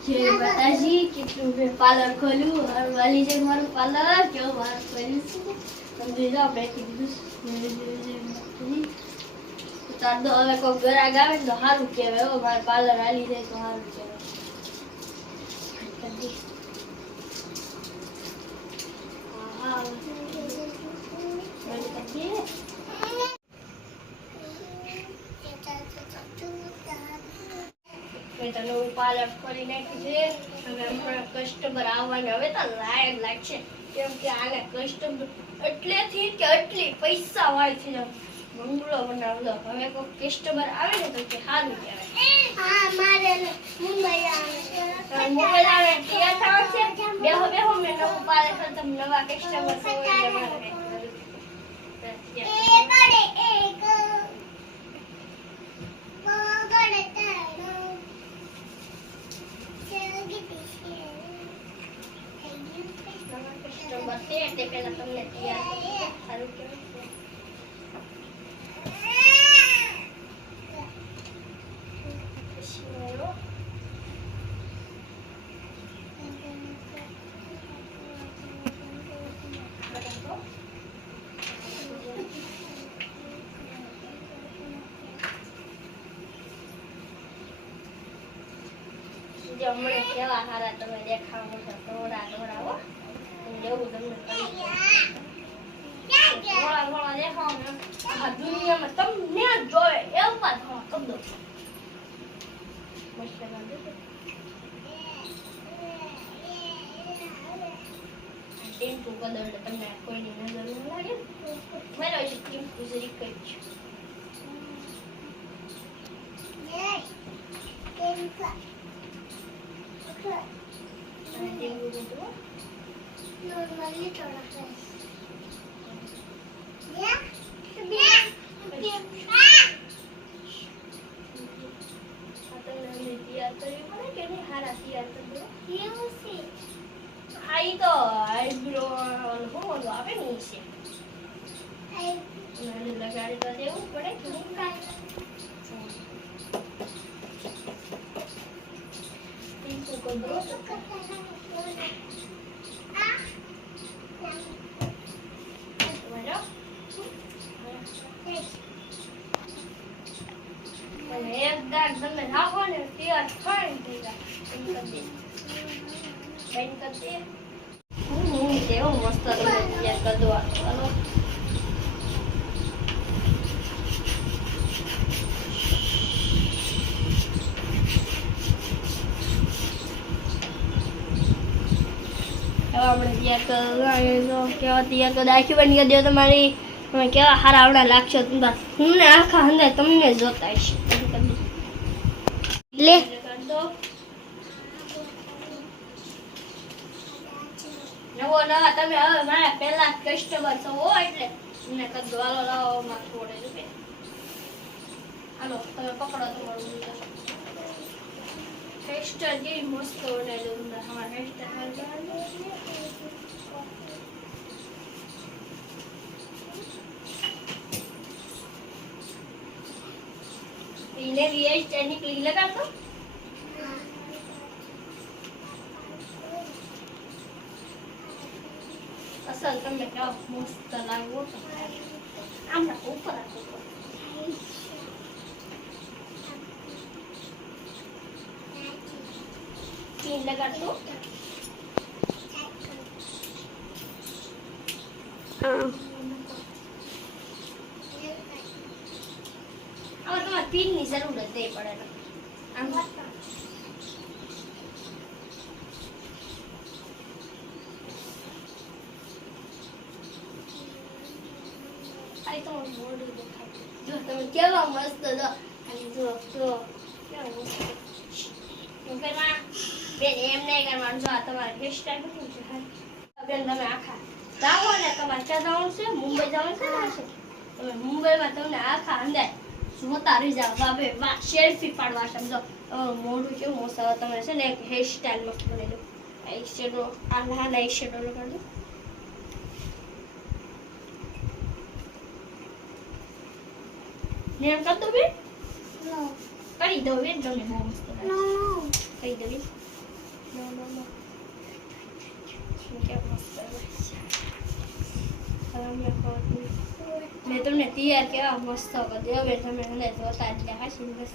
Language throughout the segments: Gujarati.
जय माताजी कितनु में पार्लर खोलूं और वाली जगह मारू पार्लर क्यों बार खोलूं हम दे जाओ बैठी दूस उतार दो હવે કો ઘર આગાવે તો હારું કહેવાય ઓ માર પાર્લર આલી જાય તો હારું કહેવાય હા મેં તો નવું પાર્લર ખોલી નાખ્યું છે હવે અમારા કસ્ટમર આવવાને હવે તો લાયક લાગશે કેમ કે આને કસ્ટમર એટલેથી કે એટલી પૈસા વાળી છે બંગલો બનાવજો હવે કોઈ કસ્ટમર આવે ને તો કે સારું કહેવાય હા મારે મુંબઈ આવે તૈયાર થાવ છે બેહો બેહો મેં નવું પાર્લર તો તમે નવા કસ્ટમર સો તે પહેલા તમને તૈયાર સારું કહેવાય જમણે કેવા હારા તમે દેખાવો છો થોડા થોડા જેવું તમને થોડા થોડા દેખાવો ને આ દુનિયામાં તમને જોવે એવું વાત કરી દો મસ્ત લાગે ટેમ્પુ કદળ તમને કોઈની નજર ન લાગે મારો છે ટેમ્પુ જરી કઈ normally थोड़ा सा या आई तो आईब्रो हो આવે ને છે આઈ લગાડી તો દેવું પડે થોડું ટીપુ કો દો એક દાગ તમે નાખો ને તૈયાર થઈ જાય બેન કરતી કેવો મસ્ત તમે તૈયાર કરી દો ચાલો આપણે તૈયાર કેવા તૈયાર તો દાખી બની કરી દો તમારી તમે કેવા હારા આવડા લાગશો તમને હું આખા અંદર તમને જોતા હશે લે નવો નવા તમે હવે મારા પહેલા કસ્ટમર છો એટલે મને કદો હાલો લાવો માં થોડે રૂપિયા હાલો તમે પકડો તમારું હેરસ્ટાઈલ કેવી મસ્ત બનાવેલું અમારા હેરસ્ટાઈલ इन्हें रियल स्टैंड क्लीन लगा दो असल तो मैं क्या मस्त लागो आम रखो ऊपर रखो क्लीन लगा दो पिन ની જરૂરત નહીં પડે આમ આઈ તો મોડું દેખાય જો તમે કેવા મસ્ત જો ખાલી જો કેવા મસ્ત ઓકેમાં બેન એમ નહીં કરવાનું જો આ તમારે હેરસ્ટાઈલ કેટલું છે બેન તમે આખા જાઓ ને તમારે ક્યાં જવાનું છે મુંબઈ જવાનું છે ને તમે મુંબઈમાં તમને આખા અંદર જોતા રહી જાવ બાપે વાહ સેલ્ફી પાડવા સમજો મોઢું કેવું મસ્ત તમે છે ને એક હેરસ્ટાઈલ મસ્ત બની દો એક શેડો આ નાના એક શેડો લગાડી દો નેમ કર દો બે નો કરી દો બે તમને બહુ મસ્ત કરી દો મેં તમને તૈયાર કેવા મસ્ત કરી હવે તમે મને જોતા એટલે હાસી બસ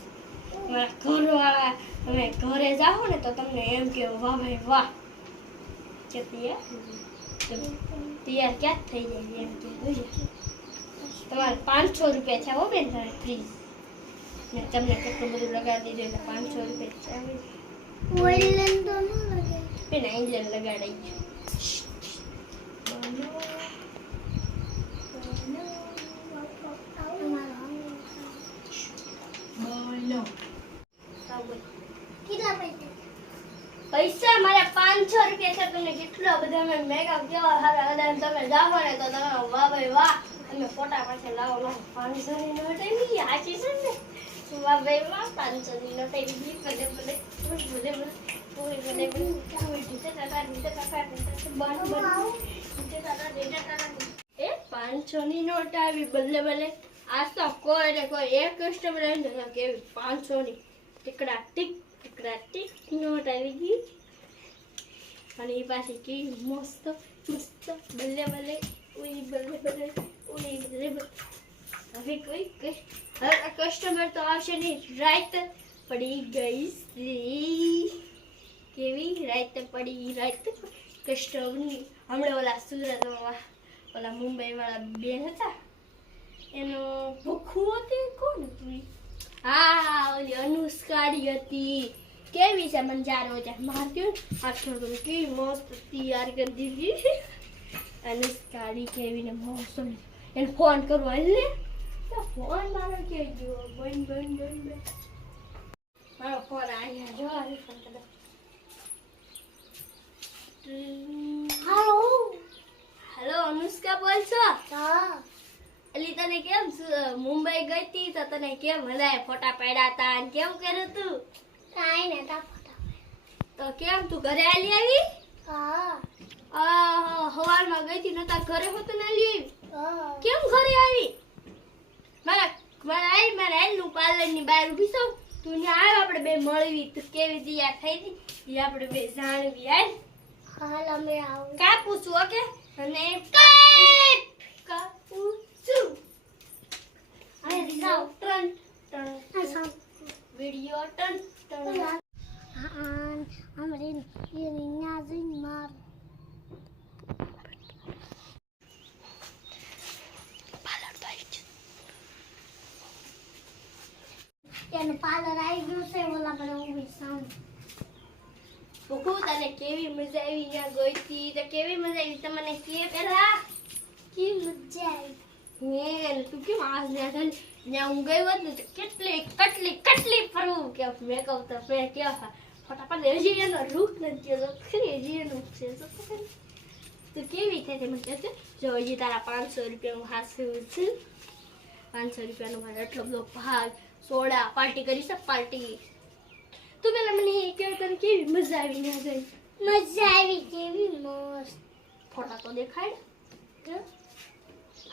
મારા ઘરવાળા તમે ઘરે જાઓ ને તો તમને એમ કે વાહ ભાઈ વાહ કે તૈયાર ક્યાં થઈ જાય એમ કે તમારે 500 રૂપિયા છે હો બેન તારે પ્લીઝ મેં તમને કેટલું બધું લગાડી દીધું એટલે 500 રૂપિયા છે ઓઇલન તો ન લગાડે બેન આઈલન લગાડાઈ ગયું પૈસા મારા 500 રૂપિયા છે તમને કેટલો બધો મેં મેકઅપ કેવા હારા હદાન તમે જાઓ ને તો તમે વાહ ભાઈ વાહ તમે ફોટા પાછળ લાવો મારે 500 ની નોટ આવી આચી છે ને વાહ ભાઈ વાહ 500 ની નોટ આવી ભલે ભલે ભલે ભલે ભલે એ 500 ની નોટ આવી બલ્લે બલ્લે આજ તો કોઈ એક કસ્ટમર આવ્યો કે 500 ની ટીકડા ટીક નોટ આવી ગઈ અને એ પાછી કેવી મસ્ત મસ્ત બલ્લે બલ્લે ઉઈ બલ્લે બલ્લે ઉઈ બલ્લે બલ્લે હવે કોઈ હવે કસ્ટમર તો આવશે નહીં રાત પડી ગઈ કેવી રાત પડી કસ્ટમરની હમણાં ઓલા સુરતમાં ઓલા મુંબઈ વાળા બેન હતા એનો ભૂખું હતી કોણ હતું હા ઓલી અનુષ્કાડી હતી કેવી છે મંજારો છે માર્કેટ આખો તો કેવી મસ્ત તૈયાર કરી દીધી અનુષ્કાડી કેવીને મસ્ત એને ફોન કરવા લે તો ફોન મારો કે ગયો બન મારો ફોન આયા જો આ ફોન કર હેલો અનુષ્કા બોલ છો હા અલી તને કેમ મુંબઈ ગઈ હતી તો તને કેમ હલાય ફોટા પાડ્યા હતા અને કેમ કર્યું તું કાઈ ને તા ફોટા તો કેમ તું ઘરે આલી આવી હા હવારમાં ગઈ હતી નતા ઘરે હોત ને આલી હા કેમ ઘરે આવી મારા આઈ નું પાર્લર ની બહાર ઊભી છો તું ને આવ આપણે બે મળવી તું કેવી તૈયાર થઈ હતી એ આપણે બે જાણવી આય હાલ અમે આવ કાપું છું ઓકે અને કાપું છું આ જાવ ton ton video ton ton हमरे ये नाज़िन मार पार्लर तो आई यानी पार्लर आई गयो से बोला पर वो साउंड બહુ તને કેવી મજા આવી ત્યાં ગઈ હતી તો કેવી મજા આવી તમને કે પેલા કેવી મજા આવી હે તું કેમ આજ ને ત્યાં હું ગઈ હોત ને તો કેટલી ફરવું કે મેકઅપ તો ફે કેવા ફટાફટ હજી એનો રૂખ નથી તો ખરી હજી એનું છે તો કેવી થાય તે મને કહે જો હજી તારા 500 રૂપિયાનું હાસ્યું છે 500 રૂપિયાનો મારે એટલો બધો ભાગ સોડા પાર્ટી કરી છે પાર્ટી તું પેલા મને કે તને કેવી મજા આવી ના ગઈ મજા આવી કેવી મસ્ત ફોટા તો દેખાડ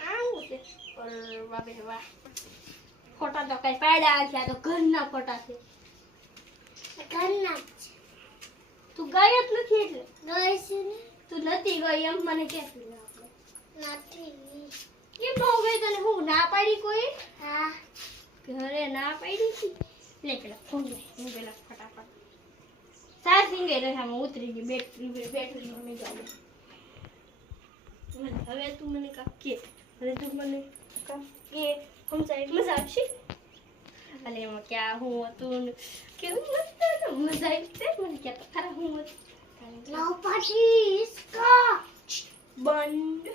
આવું છે પર બાબે વાહ ફોટા તો કઈ પાડ્યા છે તો ઘરના ફોટા છે ઘરના તું ગઈ જ નથી એટલે ગઈ છે ને તું નથી ગઈ એમ મને કે નથી કેમ ન ગઈ તને હું ના પાડી કોઈ હા ઘરે ના પાડી હતી લે પેલા ફોન લે હું પેલા ફટાફટ ચાર્જિંગ એ રહે ઉતરી ગઈ બેટરી મને જાવ હવે તું મને કાક કે હવે તું મને કાક કે સમજાય મજા આવશે અને એમાં ક્યાં હું હતું કેવું મસ્ત મજા આવી છે મને ક્યાં તો ખરા હું હતું લાવ પાટી બંધ